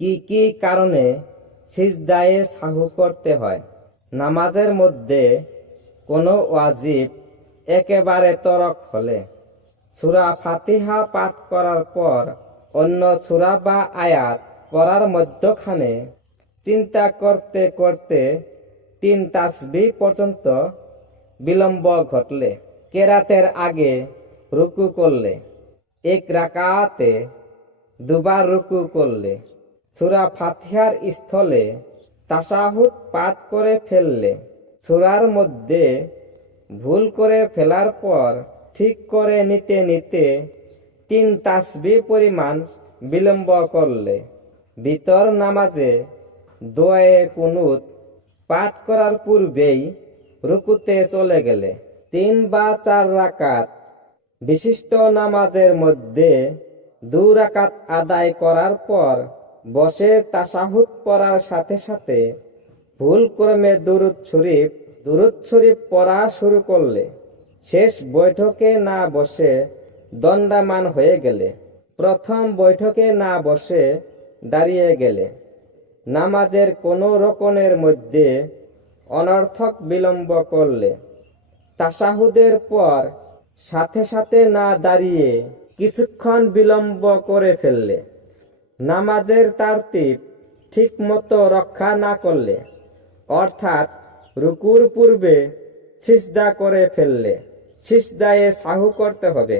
কি কি কারণে সিজদায়ে সাহু করতে হয়? নামাজের মধ্যে কোনো ওয়াজিব একেবারে তরক হলে, সূরা ফাতিহা পাঠ করার পর অন্য সূরা বা আয়াত পড়ার মধ্যখানে চিন্তা করতে করতে 3 তাসবিহ পর্যন্ত বিলম্ব ঘটলে, কেরাতের আগে রুকু করলে, এক রাকাতে দুবার রুকু করলে, সূরা ফাতিহার স্থলে তাশাহুদ পাঠ করে ফেললে, সূরার মধ্যে ভুল করে ফেলার পর ঠিক করে নিতে নিতে 3 তাসবিহ পরিমাণ বিলম্ব করলে, ভিতর নামাজে দোয়ায়ে কুনুত পাঠ করার পূর্বেই রুকুতে চলে গেলে, 3 বা 4 রাকাত বিশিষ্ট নামাজের মধ্যে 2 রাকাত আদায় করার পর বসে তাশাহুদ পড়ার সাথে সাথে ভুলক্রমে দুরূদ শরীফ পড়া শুরু করলে, শেষ বৈঠকে না বসে দণ্ডায়মান হয়ে গেলে, প্রথম বৈঠকে না বসে দাঁড়িয়ে গেলে, নামাজের কোনো রকনের মধ্যে অনর্থক বিলম্ব করলে, তাশাহুদের পর সাথে সাথে না দাঁড়িয়ে কিছুক্ষণ বিলম্ব করে ফেললে, নামাজের তারতিব ঠিক মতো রক্ষা না করলে, অর্থাৎ রুকুর পূর্বে সিজদা করে ফেললে, সিজদায়ে সাহু করতে হবে।